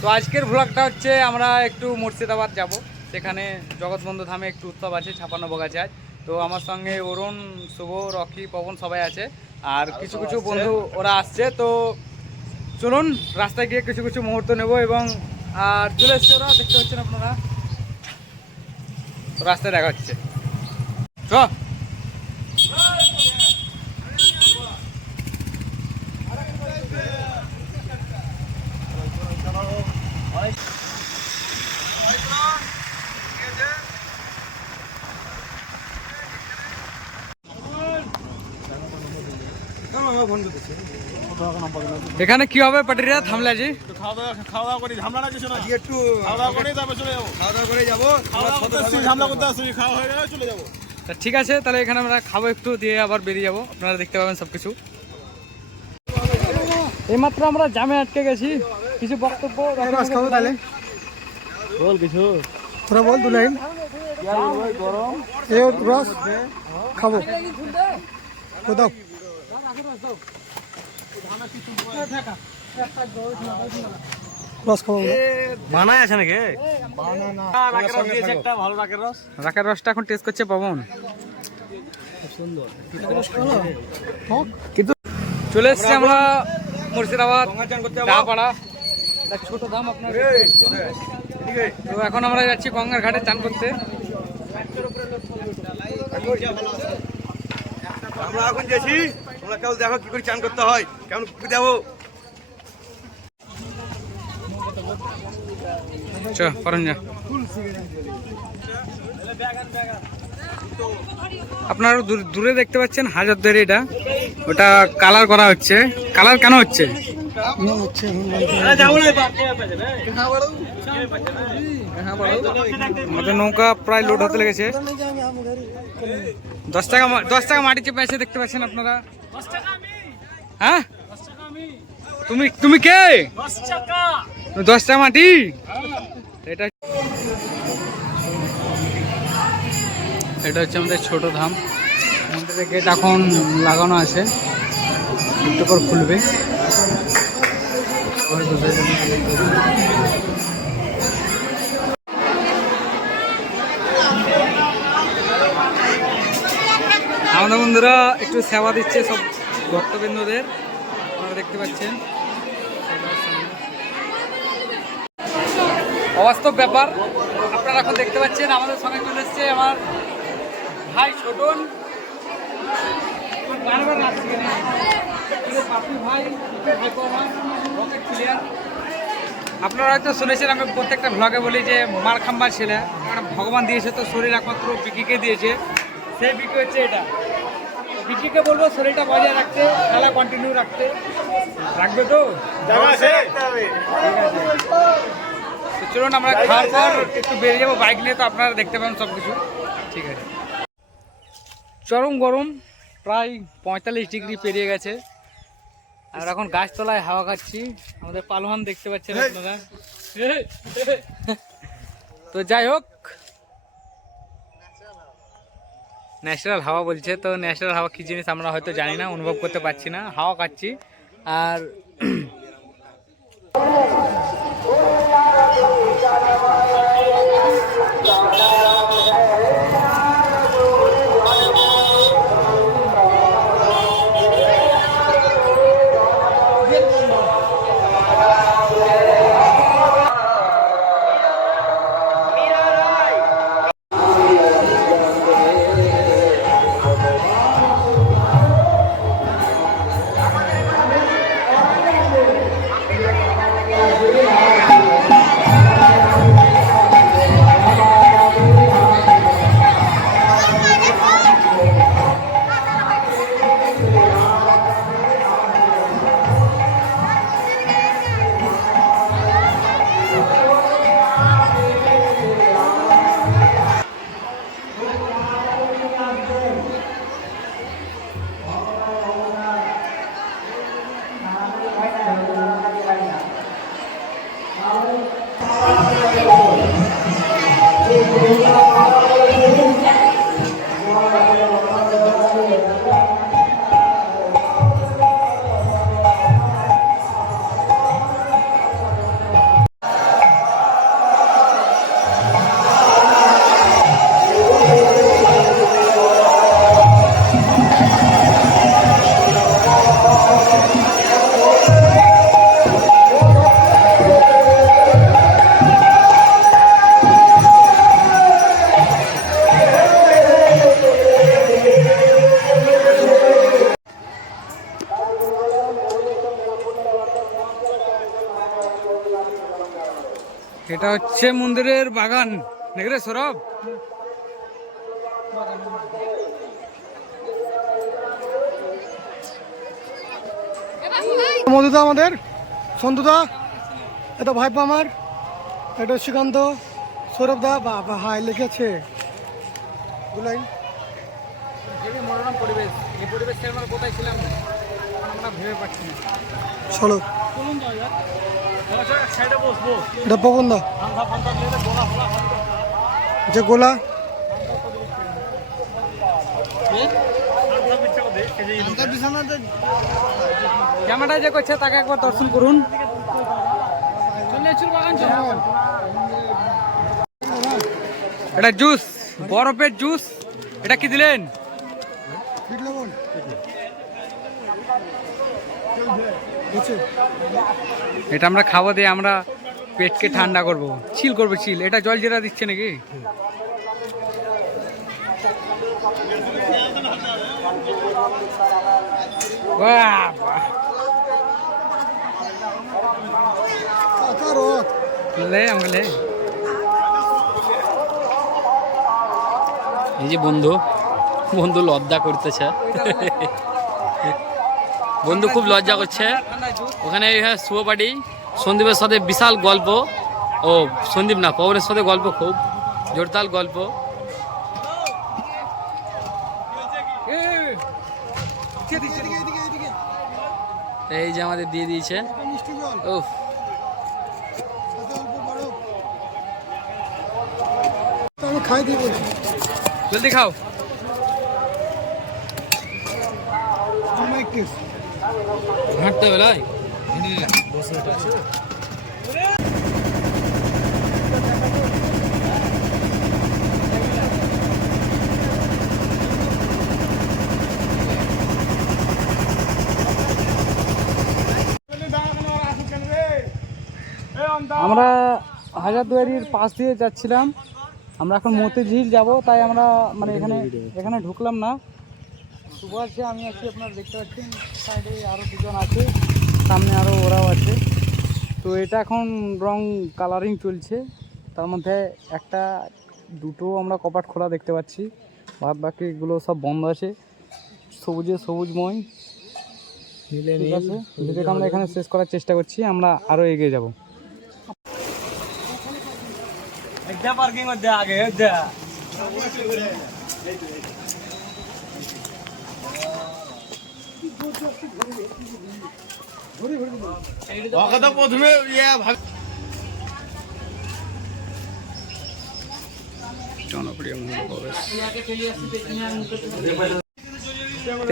তো আজকের ভ্লগটা হচ্ছে আমরা একটু মুর্শিদাবাদ যাব। সেখানে জগৎবন্ধু ধামে একটু উৎসব আছে ছাপান্ন বগাছে আজ তো আমার সঙ্গে অরুণ শুভ রকি পবন সবাই আছে। আর কিছু কিছু বন্ধু ওরা আসছে তো চলুন রাস্তায় গিয়ে কিছু কিছু মুহূর্ত নেব এবং আর চলে এসছে ওরা দেখতে পাচ্ছেন আপনারা। রাস্তায় দেখা হচ্ছে। চ এখানে কি হবে পাটিরা? থামলে জি। খাওয়া দাওয়া খাওয়া দাওয়া করি। ঝামলা না কিছু না একটু খাওয়া দাওয়া করে তারপর চলে যাব। খাওয়া দাওয়া করে যাব। খাওয়া দাওয়া করতে ঝামলা করতে আসছি খাওয়া হয়ে গেলে চলে যাব। ঠিক আছে তাহলে এখানে আমরা খাব একটু দিয়ে আবার বেরিয়ে যাব। আপনারা দেখতে পাবেন সব কিছু এইমাত্র আমরা জামে আটকে গেছি। কিছু বক্তব্য রস খাব তাহলে। বল কিছু। তোরা বল দু লাইন। গরম। রস খাব। কোথাও রস খাব মানায় আছে নাকি? রাকের রস দিয়েছে একটা ভালো রাকের রস। রাখার রসটা এখন টেস্ট করছে পবন। কিন্তু চলে এসছি আমরা মুর্শিদাবাদ পাড়া ছোট দাম আপনার তো এখন আমরা যাচ্ছি গঙ্গার ঘাটে চান করতে। আমরা এখন গেছি তোমরা কেউ দেখো কি করে চান করতে হয় কেমন কি দেবো। চ করুন যা। আপনারা দূরে দেখতে পাচ্ছেন হাজারদারি এটা। ওটা কালার করা হচ্ছে। কালার কেন হচ্ছে? আমাদের নৌকা প্রায় লোড হতে লেগেছে। দশ টাকা দশ টাকা মাটি চেপে আছে দেখতে পাচ্ছেন আপনারা। হ্যাঁ? তুমি তুমি কে? দশ টাকা মাটি? এটা এটা হচ্ছে আমাদের ছোট ধাম। আমাদের গেট এখন লাগানো আছে। একটু পর খুলবে সবাই ঢুকে যাবে। আমাদের বন্ধুরা একটু সেবা দিচ্ছে সব ভক্তবৃন্দদের। আপনারা দেখতে পাচ্ছেন। অবাস্তব ব্যাপার। আপনারা এখন দেখতে পাচ্ছেন, আমাদের সঙ্গে চলে এসছে আমার ভাই ছোটন। ভাই। আপনারা হয়তো শুনেছেন, আমি প্রত্যেকটা ভ্লগে বলি যে, মার খাম্বার ছেলে। ভগবান দিয়েছে তো, শরীর একমাত্র বিকিকে দিয়েছে। সেই বিকি হচ্ছে এটা। তো বিকিকে বলব শরীরটা বজায় রাখতে খেলা কন্টিনিউ রাখতে। রাখবে তো? জায়গা আছে? তো চলুন আমরা খাওয়ার পর একটু বেরিয়ে যাব। বাইক নিয়ে তো আপনারা দেখতে পাবেন সব কিছু ঠিক আছে। চরম গরম প্রায় পঁয়তাল্লিশ ডিগ্রি পেরিয়ে গেছে। আর এখন গাছতলায় হাওয়া খাচ্ছি। আমাদের পালোহান দেখতে পাচ্ছেন আপনারা। তো যাই হোক ন্যাচারাল হাওয়া বলছে, তো ন্যাচারাল হাওয়া কী জিনিস আমরা হয়তো জানি না, অনুভব করতে পারছি না। হাওয়া খাচ্ছি। আর হচ্ছে মন্দিরের বাগান নাকি রে সৌরভ? মধুদা আমাদের সন্তুদা এটা ভাইপো আমার এটা শ্রীকান্ত সৌরভ দা বাবা হাই লিখেছে। হেবি মনোরম পরিবেশ এই পরিবেশটা আমরা কোথায় ছিলাম? আমরা ভেবে পাচ্ছি চলো। বসবো এটা যে গোলা। ক্যামেরা যে করছে তাকে একবার দর্শন করুন। এটা জুস বরফের জুস। এটা কি দিলেন? এটা আমরা খাওয়া দিয়ে আমরা পেটকে ঠান্ডা করব। চিল করব চিল। এটা জল জিরা দিচ্ছে নাকি। লে আমাকে লে। এই যে বন্ধু বন্ধু লজ্জা করতেছে। বন্ধু খুব লজ্জা করছে। ওখানে শুভ পার্টি। সন্দীপের সাথে বিশাল গল্প ও সন্দীপ না, পবনের সাথে গল্প, খুব জোরতাল গল্প। এই যে আমাদের দিয়ে দিয়েছে। ও জলদি খাও। হাঁটতে আমরা হাজারদুয়ারির পাশ দিয়ে যাচ্ছিলাম। আমরা এখন মতিঝিল যাব, তাই আমরা মানে এখানে এখানে ঢুকলাম না। শুভ আছে আমি আছি আপনারা দেখতে পাচ্ছেন সাইডে আরও দুজন আছে সামনে আরও ওরাও আছে। তো এটা এখন রং কালারিং চলছে তার মধ্যে একটা দুটো আমরা কপাট খোলা দেখতে পাচ্ছি বাদ বাকিগুলো সব বন্ধ আছে সবুজে সবুজময়। ঠিক আছে ভিডিওটা আমরা এখানে শেষ করার চেষ্টা করছি আমরা আরও এগিয়ে যাব। পার্কিং মধ্যে আগে প্রথমে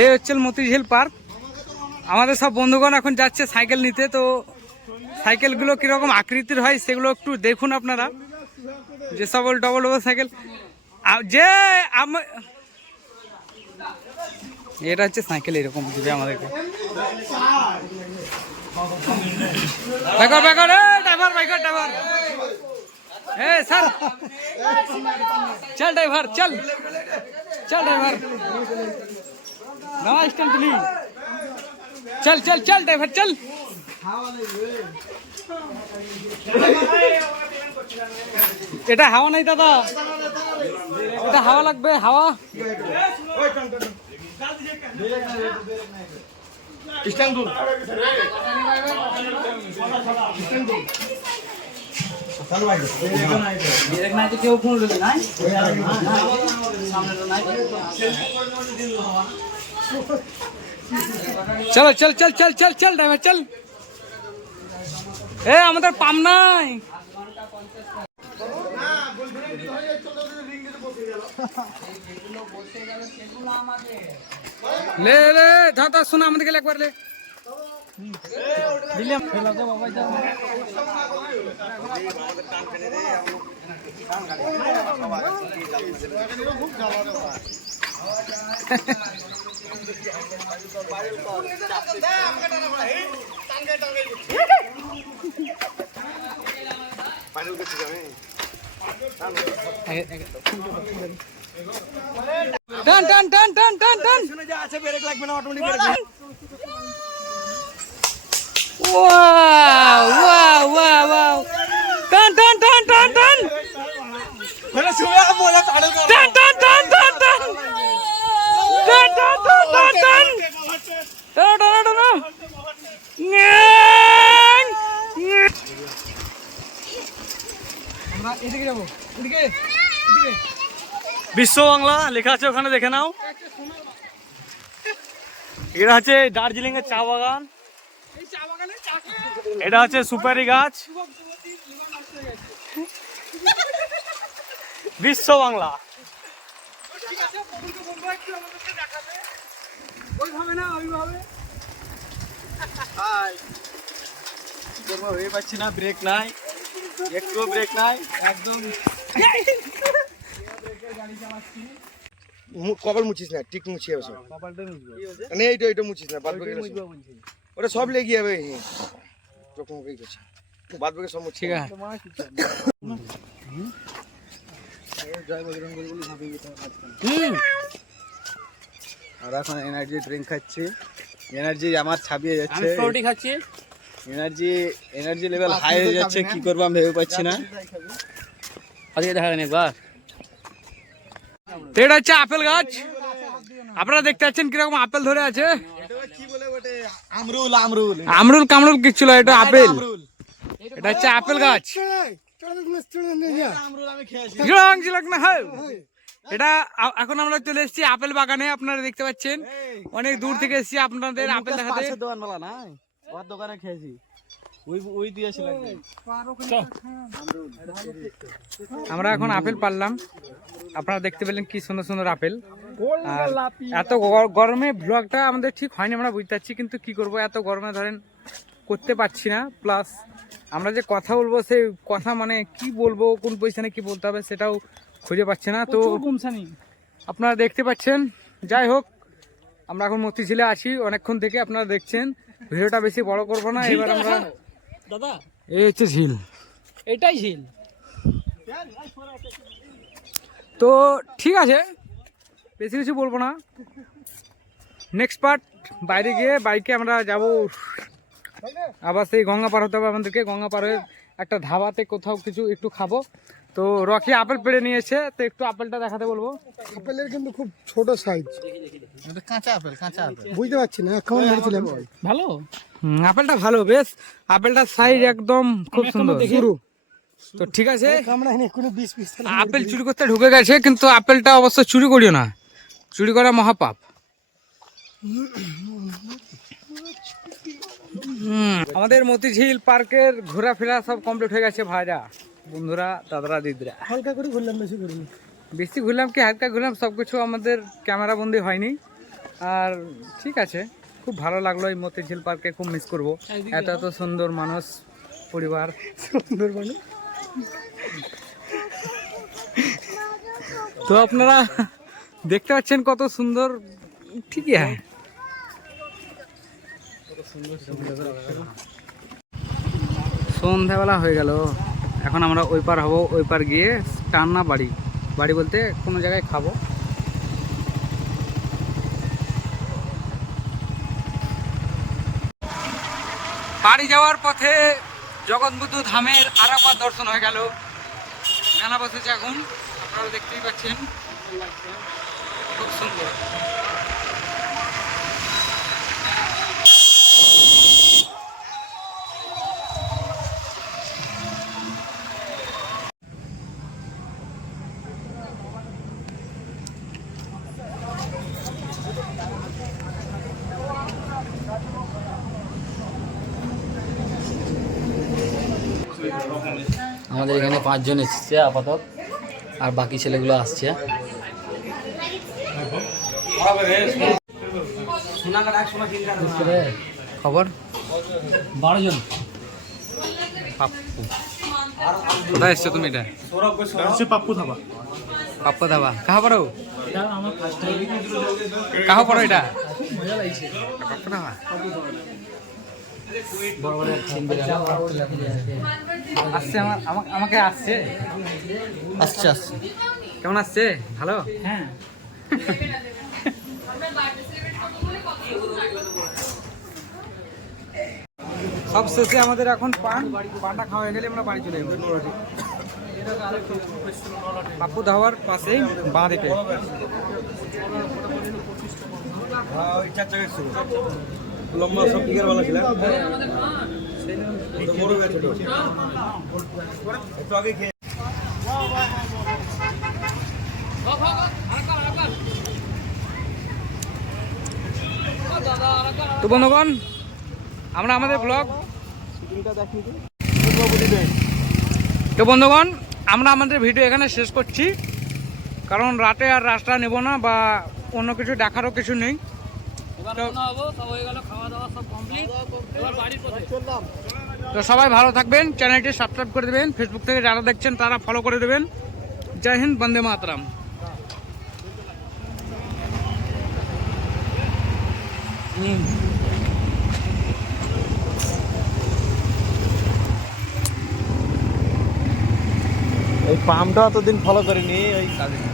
এই হচ্ছে মতিঝিল পার্ক। আমাদের সব বন্ধুগণ এখন যাচ্ছে সাইকেল নিতে, তো সাইকেলগুলো কীরকম আকৃতির হয় সেগুলো একটু দেখুন আপনারা। যে সব ডবল ডবল সাইকেল। যে এটা হচ্ছে সাইকেল, এরকম দিবে আমাদেরকে। ব্যাকর ব্যাকর ড্রাইভার ব্যাকর ড্রাইভার এ স্যার চল ড্রাইভার চল চল ড্রাইভার নামাজ স্ট্যান্ড তুমি চল চল চল ড্রাইভার চল এটা হাওয়া নাই দাদা এটা হাওয়া লাগবে হাওয়া ইস্টানবুল চলো চল চল চল চল চল ড্রাইভার চল। এ আমাদের পাম নাই। লে লে দাদা শোনা আমাদের গেলে একবার লে। দিলাম টান টান টান টান টান টান শুনে যা আছে ব্রেক লাগবে না automatic brake Wow, wow, wow, wow. Turn, turn, turn. টান টান টান টান টান টান টান টান টান টান টানো টানো টানো ন্যাং! আমরা এদিকে যাব এদিকে এদিকে বিশ্ব বাংলা লেখা আছে ওখানে দেখে নাও। এটা হচ্ছে দার্জিলিং এর চা বাগান। এটা হচ্ছে সুপারি গাছ। বিশ্ব বাংলা। হয়ে পাচ্ছি না ব্রেক নাই। একটু ব্রেক নাই। একদম। কপাল মুছিস না টিক মুছিয়ে বসে। মানে এইটা এইটা মুছিস না বাদ বাকি ওটা সব লেগে যাবে চোখ মুখেই করছে বাদ বাকি সব ঠিক আছে। আর এখন এনার্জি ড্রিঙ্ক খাচ্ছি। এনার্জি আমার ছাপিয়ে যাচ্ছে। ফ্রুটি খাচ্ছি। এনার্জি এনার্জি লেভেল হাই হয়ে যাচ্ছে কি করব আমি ভেবে পাচ্ছি না। আজকে দেখা একবার? তো এটা হচ্ছে আপেল গাছ। আপনারা দেখতে পাচ্ছেন কীরকম আপেল ধরে আছে। কি আমরুল কামরুল কিচ্ছু না এটা আপেল। এটা হচ্ছে আপেল গাছ। হয়। এটা এখন আমরা চলে এসেছি আপেল বাগানে আপনারা দেখতে পাচ্ছেন। অনেক দূর থেকে এসেছি আপনাদের আপেল দেখাতে। দোকান বলা না ওর দোকানে খেয়েছি। আমরা এখন আপেল পারলাম। আপনারা দেখতে পেলেন কি সুন্দর সুন্দর আপেল। আর এত গরমে ব্লগটা আমাদের ঠিক হয়নি আমরা বুঝতে পারছি কিন্তু কি করব এত গরমে ধরেন করতে পারছি না। প্লাস আমরা যে কথা বলব সে কথা মানে কি বলব কোন পজিশনে কি বলতে হবে সেটাও খুঁজে পাচ্ছে না। তো আপনারা দেখতে পাচ্ছেন। যাই হোক আমরা এখন মতিঝিলে আছি। অনেকক্ষণ থেকে আপনারা দেখছেন। ভিডিওটা বেশি বড় করব না। এবার আমরা দাদা? এই হচ্ছে ঝিল। এটাই ঝিল। তো ঠিক আছে বেশি কিছু বলব না। নেক্সট পার্ট বাইরে গিয়ে বাইকে আমরা যাব। আবার সেই গঙ্গা পার হতে হবে আমাদেরকে। গঙ্গা পারের একটা ধাবাতে কোথাও কিছু একটু খাব। তো রকি আপেল পেড়ে নিয়েছে তো একটু আপেলটা দেখাতে বলব। আপেলের কিন্তু খুব ছোট সাইজ কাঁচা আপেল কাঁচা আপেল। বুঝতে পারছি না কেমন মেরেছিলাম ভালো। আপেলটা ভালো বেশ। আপেলটার সাইজ একদম খুব সুন্দর। শুরু। তো ঠিক আছে। আমরা এখানে কোনো বিশ পিস আপেল চুরি করতে ঢুকে গেছে কিন্তু আপেলটা অবশ্য চুরি করিও না। চুরি করা মহাপাপ। আমাদের মতিঝিল পার্কের ঘোরাফেরা সব কমপ্লিট হয়ে গেছে ভাইরা। বন্ধুরা দাদারা দিদিরা। হালকা করে ঘুরলাম বেশি করিনি বেশি ঘুরলাম কি হালকা ঘুরলাম সব কিছু আমাদের ক্যামেরা বন্দি হয়নি। আর ঠিক আছে খুব ভালো লাগল এই মতিঝিল পার্কে খুব মিস করব। এত এত সুন্দর মানুষ পরিবার। সুন্দর মানে তো আপনারা দেখতে পাচ্ছেন কত সুন্দর ঠিকই হ্যাঁ সন্ধ্যাবেলা হয়ে গেল। এখন আমরা ওই পার হব, ওই পার গিয়ে টান্না বাড়ি। বাড়ি বলতে কোনো জায়গায় খাব। বাড়ি যাওয়ার পথে জগৎবুদ্ধ ধামের আর একবার দর্শন হয়ে গেল। মেলা বসেছে এখন, আপনারা দেখতেই পাচ্ছেন। খুব সুন্দর। আমাদের এখানে পাঁচজন এসেছে আপাতত। আর বাকি ছেলেগুলো আসছে। খবর? বারো জন। কোথায় এসছো তুমি এটা? পাপ্পু ধাবা পাপ্পা দাবা কাহা পড়ো? কাহা পড়ো এটা? পাপ্পা দাবা আসছে আমার আমা- আমাকে আসছে। আসছে আসছে। কেমন আসছে? ভালো? হ্যাঁ। সব শেষে আমাদের এখন পান পানটা খাওয়া হয়ে গেলে আমরা বাড়ি চলে যাব। পাপ্পু ধাওয়ার পাশেই বাঁ দিকে। লম্বা সব টিকার ছিল। তো বন্ধুগণ, আমরা আমাদের ব্লগ তো বন্ধুগণ, আমরা আমাদের ভিডিও এখানে শেষ করছি। কারণ রাতে আর রাস্তা নেব না বা অন্য কিছু দেখারও কিছু নেই। তো সবাই ভালো থাকবেন চ্যানেলটি সাবস্ক্রাইব করে দেবেন ফেসবুক থেকে যারা দেখছেন তারা ফলো করে দেবেন। জয় হিন্দ বন্দে মাতরম। এই পামটা অতদিন ফলো করিনি ওই কাজে।